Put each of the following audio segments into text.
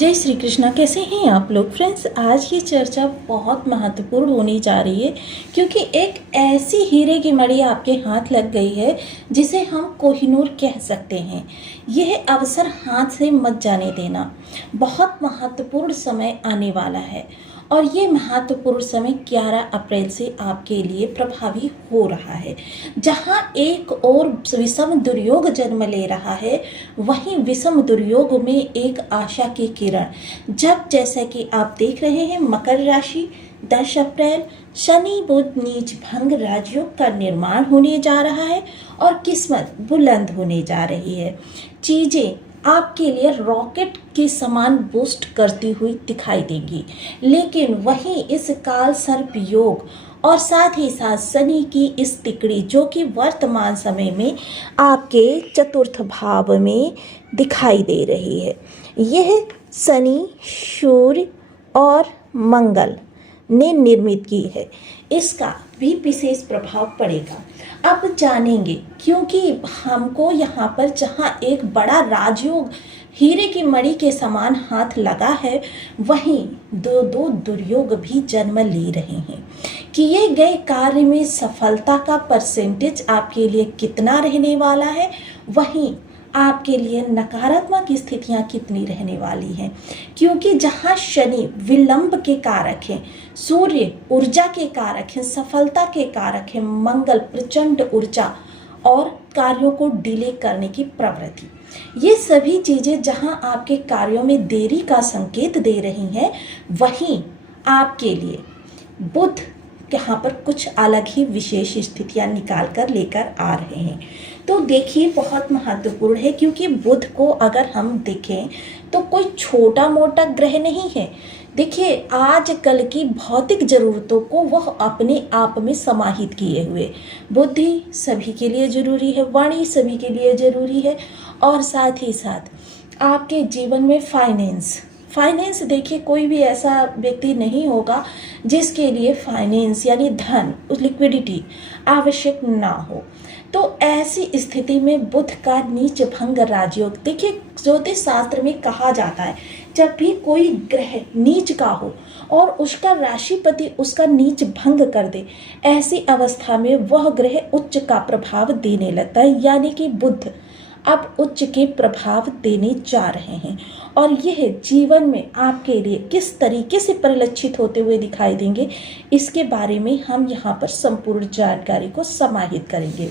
जय श्री कृष्णा। कैसे हैं आप लोग फ्रेंड्स। आज की चर्चा बहुत महत्वपूर्ण होने जा रही है क्योंकि एक ऐसी हीरे की मड़ी आपके हाथ लग गई है जिसे हम कोहिनूर कह सकते हैं। यह अवसर हाथ से मत जाने देना। बहुत महत्वपूर्ण समय आने वाला है और ये महत्वपूर्ण समय 11 अप्रैल से आपके लिए प्रभावी हो रहा है। जहाँ एक और विषम दुर्योग जन्म ले रहा है, वहीं विषम दुर्योग में एक आशा की किरण। जब जैसा कि आप देख रहे हैं मकर राशि 10 अप्रैल शनि बुध नीच भंग राजयोग का निर्माण होने जा रहा है और किस्मत बुलंद होने जा रही है। चीज़ें आपके लिए रॉकेट के समान बूस्ट करती हुई दिखाई देंगी। लेकिन वहीं इस काल सर्प योग और साथ ही साथ शनि की इस तिकड़ी जो कि वर्तमान समय में आपके चतुर्थ भाव में दिखाई दे रही है, यह शनि सूर्य और मंगल ने निर्मित की है। इसका भी विशेष प्रभाव पड़ेगा। अब जानेंगे क्योंकि हमको यहाँ पर जहाँ एक बड़ा राजयोग हीरे की मड़ी के समान हाथ लगा है, वहीं दो दुर्योग भी जन्म ले रहे हैं। किए गए कार्य में सफलता का परसेंटेज आपके लिए कितना रहने वाला है, वहीं आपके लिए नकारात्मक स्थितियां कितनी रहने वाली हैं। क्योंकि जहां शनि विलंब के कारक हैं, सूर्य ऊर्जा के कारक हैं, सफलता के कारक हैं, मंगल प्रचंड ऊर्जा और कार्यों को डिले करने की प्रवृत्ति, ये सभी चीज़ें जहां आपके कार्यों में देरी का संकेत दे रही हैं, वहीं आपके लिए बुध यहाँ पर कुछ अलग ही विशेष स्थितियां निकाल कर लेकर आ रहे हैं। तो देखिए बहुत महत्वपूर्ण है क्योंकि बुध को अगर हम देखें तो कोई छोटा मोटा ग्रह नहीं है। देखिए आजकल की भौतिक ज़रूरतों को वह अपने आप में समाहित किए हुए, बुद्धि सभी के लिए ज़रूरी है, वाणी सभी के लिए ज़रूरी है और साथ ही साथ आपके जीवन में फाइनेंस देखिए कोई भी ऐसा व्यक्ति नहीं होगा जिसके लिए फाइनेंस यानी धन लिक्विडिटी आवश्यक ना हो। तो ऐसी स्थिति में बुध का नीच भंग राजयोग, देखिए ज्योतिष शास्त्र में कहा जाता है जब भी कोई ग्रह नीच का हो और उसका राशिपति उसका नीच भंग कर दे, ऐसी अवस्था में वह ग्रह उच्च का प्रभाव देने लगता है। यानी कि बुध अब उच्च के प्रभाव देने जा रहे हैं और यह जीवन में आपके लिए किस तरीके से परिलक्षित होते हुए दिखाई देंगे, इसके बारे में हम यहाँ पर संपूर्ण जानकारी को समाहित करेंगे।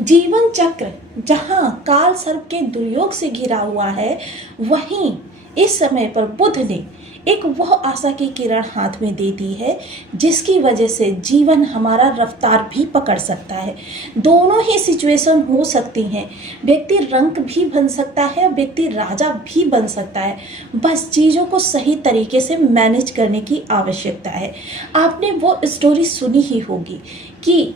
जीवन चक्र जहाँ काल सर्प के दुर्योग से घिरा हुआ है, वहीं इस समय पर बुध ने एक वह आशा की किरण हाथ में दे दी है जिसकी वजह से जीवन हमारा रफ्तार भी पकड़ सकता है। दोनों ही सिचुएशन हो सकती हैं। व्यक्ति रंक भी बन सकता है, व्यक्ति राजा भी बन सकता है। बस चीज़ों को सही तरीके से मैनेज करने की आवश्यकता है। आपने वो स्टोरी सुनी ही होगी कि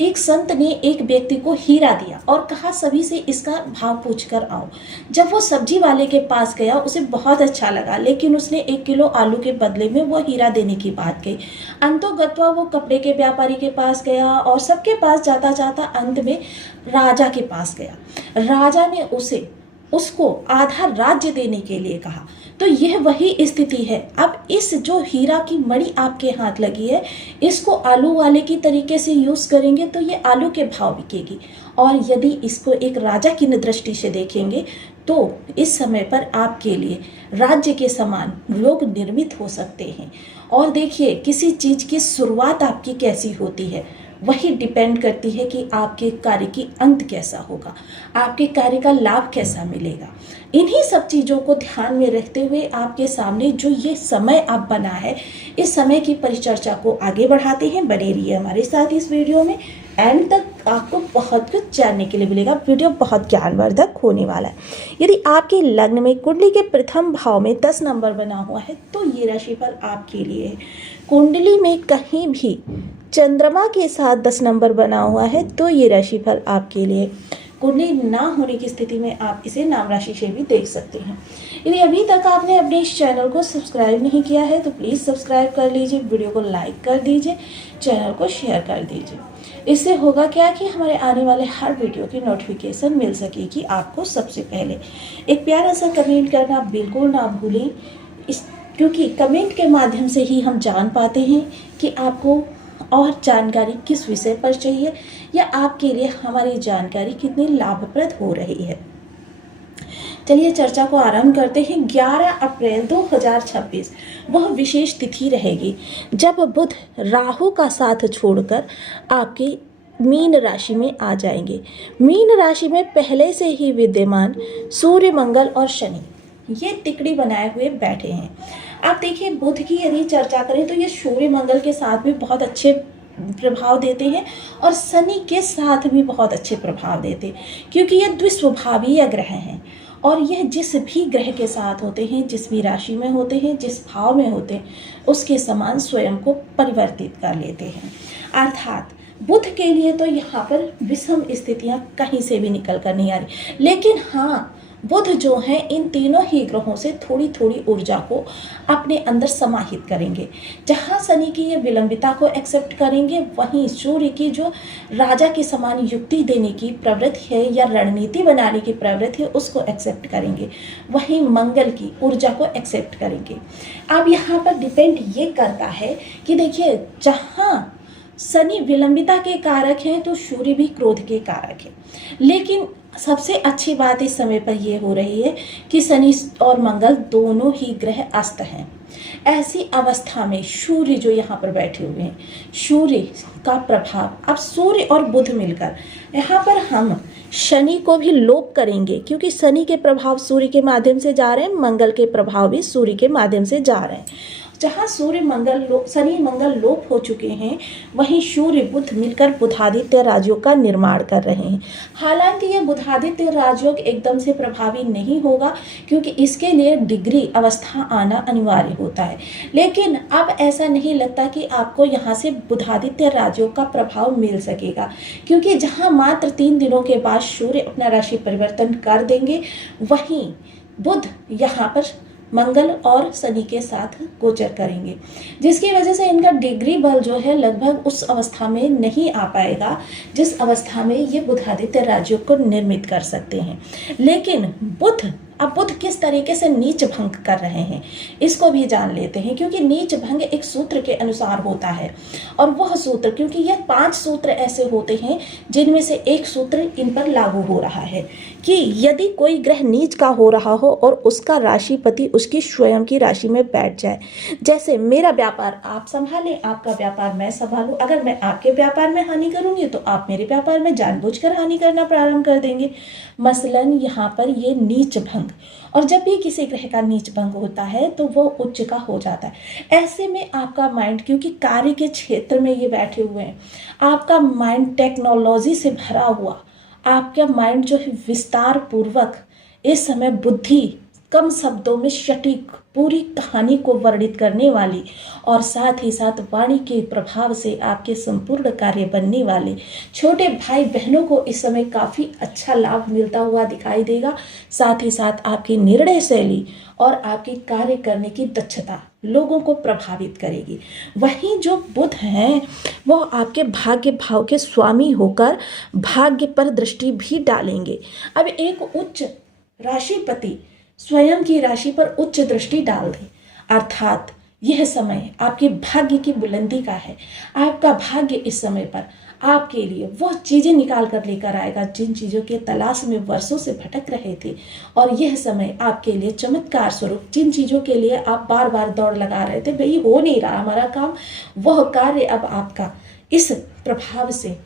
एक संत ने एक व्यक्ति को हीरा दिया और कहा सभी से इसका भाव पूछ कर आओ। जब वो सब्जी वाले के पास गया उसे बहुत अच्छा लगा, लेकिन उसने 1 किलो आलू के बदले में वो हीरा देने की बात कही। अंतोगत्वा वो कपड़े के व्यापारी के पास गया और सबके पास जाता जाता अंत में राजा के पास गया। राजा ने उसको आधा राज्य देने के लिए कहा। तो यह वही स्थिति है। अब इस जो हीरा की मड़ी आपके हाथ लगी है, इसको आलू वाले की तरीके से यूज़ करेंगे तो ये आलू के भाव बिकेगी, और यदि इसको एक राजा की दृष्टि से देखेंगे तो इस समय पर आपके लिए राज्य के समान लोग निर्मित हो सकते हैं। और देखिए किसी चीज़ की शुरुआत आपकी कैसी होती है वही डिपेंड करती है कि आपके कार्य की अंत कैसा होगा, आपके कार्य का लाभ कैसा मिलेगा। इन्हीं सब चीज़ों को ध्यान में रखते हुए आपके सामने जो ये समय अब बना है, इस समय की परिचर्चा को आगे बढ़ाते हैं। बने रहिए हमारे साथ इस वीडियो में, एंड तक आपको बहुत कुछ जानने के लिए मिलेगा। वीडियो बहुत ज्ञानवर्धक होने वाला है। यदि आपके लग्न में कुंडली के प्रथम भाव में 10 नंबर बना हुआ है तो ये राशिफल आपके लिए है। कुंडली में कहीं भी चंद्रमा के साथ 10 नंबर बना हुआ है तो ये राशिफल आपके लिए। कुंडली ना होने की स्थिति में आप इसे नाम राशि से भी देख सकते हैं। यदि अभी तक आपने अपने इस चैनल को सब्सक्राइब नहीं किया है तो प्लीज़ सब्सक्राइब कर लीजिए, वीडियो को लाइक कर दीजिए, चैनल को शेयर कर दीजिए। इससे होगा क्या कि हमारे आने वाले हर वीडियो की नोटिफिकेशन मिल सकेगी आपको सबसे पहले। एक प्यारा सा कमेंट करना बिल्कुल ना भूलें, क्योंकि कमेंट के माध्यम से ही हम जान पाते हैं कि आपको और जानकारी किस विषय पर चाहिए या आपके लिए हमारी जानकारी कितनी लाभप्रद हो रही है। चलिए चर्चा को आरंभ करते हैं। 11 अप्रैल 2026 वह विशेष तिथि रहेगी जब बुध राहु का साथ छोड़कर आपके मीन राशि में आ जाएंगे। मीन राशि में पहले से ही विद्यमान सूर्य, मंगल और शनि ये तिकड़ी बनाए हुए बैठे हैं। आप देखिए, बुध की यदि चर्चा करें तो ये सूर्य मंगल के साथ भी बहुत अच्छे प्रभाव देते हैं और शनि के साथ भी बहुत अच्छे प्रभाव देते हैं, क्योंकि ये द्विस्वभावीय ग्रह हैं और यह जिस भी ग्रह के साथ होते हैं, जिस भी राशि में होते हैं, जिस भाव में होते हैं, उसके समान स्वयं को परिवर्तित कर लेते हैं। अर्थात बुध के लिए तो यहाँ पर विषम स्थितियाँ कहीं से भी निकल कर नहीं आ रही, लेकिन हाँ, बुध जो है इन तीनों ही ग्रहों से थोड़ी थोड़ी ऊर्जा को अपने अंदर समाहित करेंगे। जहाँ शनि की ये विलंबिता को एक्सेप्ट करेंगे, वहीं सूर्य की जो राजा के समान युक्ति देने की प्रवृत्ति है या रणनीति बनाने की प्रवृत्ति है उसको एक्सेप्ट करेंगे, वहीं मंगल की ऊर्जा को एक्सेप्ट करेंगे। अब यहाँ पर डिपेंड ये करता है कि देखिए, जहाँ शनि विलंबिता के कारक हैं तो सूर्य भी क्रोध के कारक है, लेकिन सबसे अच्छी बात इस समय पर यह हो रही है कि शनि और मंगल दोनों ही ग्रह अस्त हैं। ऐसी अवस्था में सूर्य जो यहाँ पर बैठे हुए हैं, सूर्य का प्रभाव, अब सूर्य और बुध मिलकर यहाँ पर हम शनि को भी लोप करेंगे, क्योंकि शनि के प्रभाव सूर्य के माध्यम से जा रहे हैं, मंगल के प्रभाव भी सूर्य के माध्यम से जा रहे हैं। जहाँ शनि मंगल लोप हो चुके हैं, वहीं सूर्य बुध मिलकर बुधादित्य राजयोग का निर्माण कर रहे हैं। हालांकि ये बुधादित्य राजयोग एकदम से प्रभावी नहीं होगा, क्योंकि इसके लिए डिग्री अवस्था आना अनिवार्य होता है, लेकिन अब ऐसा नहीं लगता कि आपको यहाँ से बुधादित्य राजयोग का प्रभाव मिल सकेगा, क्योंकि जहाँ मात्र 3 दिनों के बाद सूर्य अपना राशि परिवर्तन कर देंगे, वहीं बुध यहाँ पर मंगल और शनि के साथ गोचर करेंगे, जिसकी वजह से इनका डिग्री बल जो है लगभग उस अवस्था में नहीं आ पाएगा जिस अवस्था में ये बुधादित्य राजयोग को निर्मित कर सकते हैं। लेकिन अब बुध किस तरीके से नीच भंग कर रहे हैं इसको भी जान लेते हैं, क्योंकि नीच भंग एक सूत्र के अनुसार होता है, और वह सूत्र, क्योंकि यह 5 सूत्र ऐसे होते हैं जिनमें से एक सूत्र इन पर लागू हो रहा है कि यदि कोई ग्रह नीच का हो रहा हो और उसका राशिपति उसकी स्वयं की राशि में बैठ जाए, जैसे मेरा व्यापार आप संभालें, आपका व्यापार मैं संभालूं, अगर मैं आपके व्यापार में हानि करूंगी तो आप मेरे व्यापार में जानबूझकर हानि करना प्रारंभ कर देंगे। मसलन यहाँ पर ये नीच भंग, और जब भी किसी ग्रह का नीच भंग होता है तो वो उच्च का हो जाता है। ऐसे में आपका माइंड, क्योंकि कार्य के क्षेत्र में ये बैठे हुए हैं, आपका माइंड टेक्नोलॉजी से भरा हुआ, आपका माइंड जो है विस्तार पूर्वक इस समय बुद्धि कम शब्दों में सटीक पूरी कहानी को वर्णित करने वाली और साथ ही साथ वाणी के प्रभाव से आपके संपूर्ण कार्य बनने वाले छोटे भाई बहनों को इस समय काफ़ी अच्छा लाभ मिलता हुआ दिखाई देगा। साथ ही साथ आपकी निर्णय शैली और आपकी कार्य करने की दक्षता लोगों को प्रभावित करेगी। वहीं जो बुध हैं वो आपके भाग्य भाव के स्वामी होकर भाग्य पर दृष्टि भी डालेंगे। अब एक उच्च राशिपति स्वयं की राशि पर उच्च दृष्टि डाल दे, अर्थात यह समय आपके भाग्य की बुलंदी का है। आपका भाग्य इस समय पर आपके लिए वह चीज़ें निकाल कर लेकर आएगा जिन चीज़ों के तलाश में वर्षों से भटक रहे थे, और यह समय आपके लिए चमत्कार स्वरूप जिन चीज़ों के लिए आप बार बार दौड़ लगा रहे थे, भाई हो नहीं रहा हमारा काम, वह कार्य अब आपका इस प्रभाव से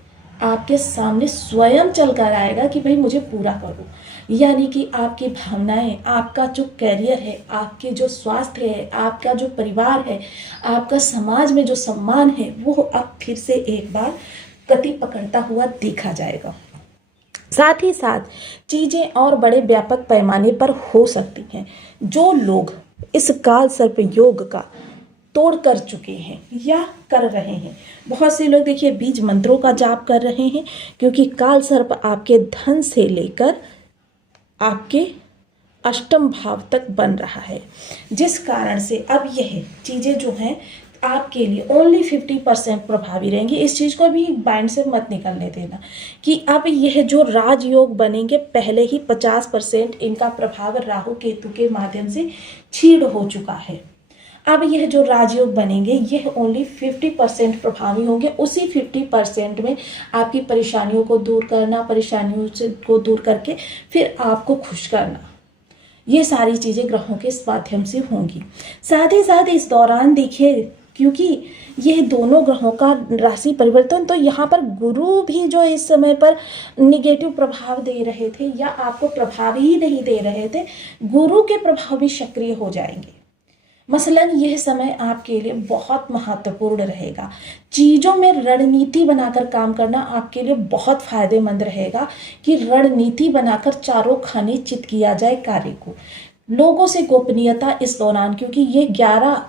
आपके सामने स्वयं चल कर आएगा कि भाई मुझे पूरा करो। यानी कि आपकी भावनाएं, आपका जो कैरियर है, आपके जो स्वास्थ्य है, आपका जो परिवार है, आपका समाज में जो सम्मान है, वो अब फिर से एक बार गति पकड़ता हुआ देखा जाएगा। साथ ही साथ चीज़ें और बड़े व्यापक पैमाने पर हो सकती हैं। जो लोग इस काल सर्प योग का तोड़ कर चुके हैं या कर रहे हैं, बहुत से लोग देखिए बीज मंत्रों का जाप कर रहे हैं, क्योंकि काल सर्प आपके धन से लेकर आपके अष्टम भाव तक बन रहा है, जिस कारण से अब यह चीज़ें जो हैं आपके लिए ओनली 50% प्रभावी रहेंगे। इस चीज़ को भी माइंड से मत निकलने देना कि अब यह जो राजयोग बनेंगे पहले ही 50% इनका प्रभाव राहु केतु के माध्यम से क्षीण हो चुका है। अब यह जो राजयोग बनेंगे यह ओनली 50% प्रभावी होंगे। उसी 50% में आपकी परेशानियों को दूर करना, परेशानियों से को दूर करके फिर आपको खुश करना, ये सारी चीज़ें ग्रहों के माध्यम से होंगी। साथ ही साथ इस दौरान देखिए, क्योंकि यह दोनों ग्रहों का राशि परिवर्तन, तो यहाँ पर गुरु भी जो इस समय पर निगेटिव प्रभाव दे रहे थे या आपको प्रभाव ही नहीं दे रहे थे, गुरु के प्रभाव भी सक्रिय हो जाएंगे। मसलन यह समय आपके लिए बहुत महत्वपूर्ण रहेगा। चीज़ों में रणनीति बनाकर काम करना आपके लिए बहुत फायदेमंद रहेगा कि रणनीति बनाकर चारों खाने चित किया जाए कार्य को। लोगों से गोपनीयता इस दौरान, क्योंकि ये 11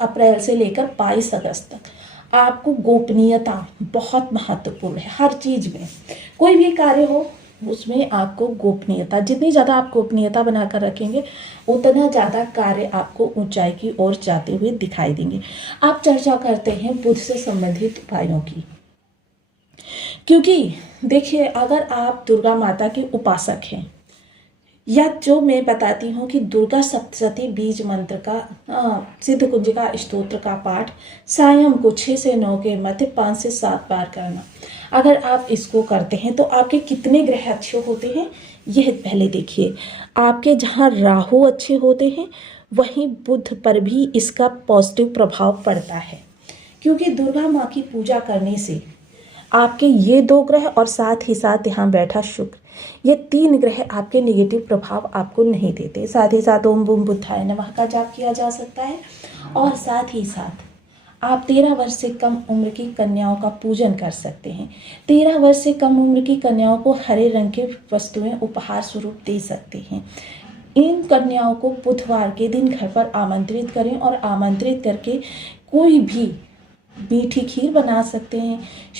अप्रैल से लेकर 22 अगस्त तक आपको गोपनीयता बहुत महत्वपूर्ण है। हर चीज़ में कोई भी कार्य हो उसमें आपको गोपनीयता, जितनी ज़्यादा आप गोपनीयता बनाकर रखेंगे उतना ज़्यादा कार्य आपको ऊंचाई की ओर जाते हुए दिखाई देंगे। आप चर्चा करते हैं बुध से संबंधित उपायों की, क्योंकि देखिए अगर आप दुर्गा माता के उपासक हैं या जो मैं बताती हूँ कि दुर्गा सप्तशती बीज मंत्र का सिद्ध कुंजिका स्तोत्र का पाठ सायं को 6 से 9 के मध्य 5 से 7 बार करना, अगर आप इसको करते हैं तो आपके कितने ग्रह अच्छे होते हैं यह पहले देखिए। आपके जहाँ राहु अच्छे होते हैं वहीं बुध पर भी इसका पॉजिटिव प्रभाव पड़ता है, क्योंकि दुर्गा माँ की पूजा करने से आपके ये 2 ग्रह और साथ ही साथ यहाँ बैठा शुक्र, ये 3 ग्रह आपके नेगेटिव प्रभाव आपको नहीं देते। साथ ही साथ ओम बूम बुद्धाय नमः का जाप किया जा सकता है और साथ ही साथ आप 13 वर्ष से कम उम्र की कन्याओं का पूजन कर सकते हैं। 13 वर्ष से कम उम्र की कन्याओं को हरे रंग की वस्तुएं उपहार स्वरूप दे सकते हैं। इन कन्याओं को बुधवार के दिन घर पर आमंत्रित करें और आमंत्रित करके कोई भी मीठी खीर बना सकते हैं,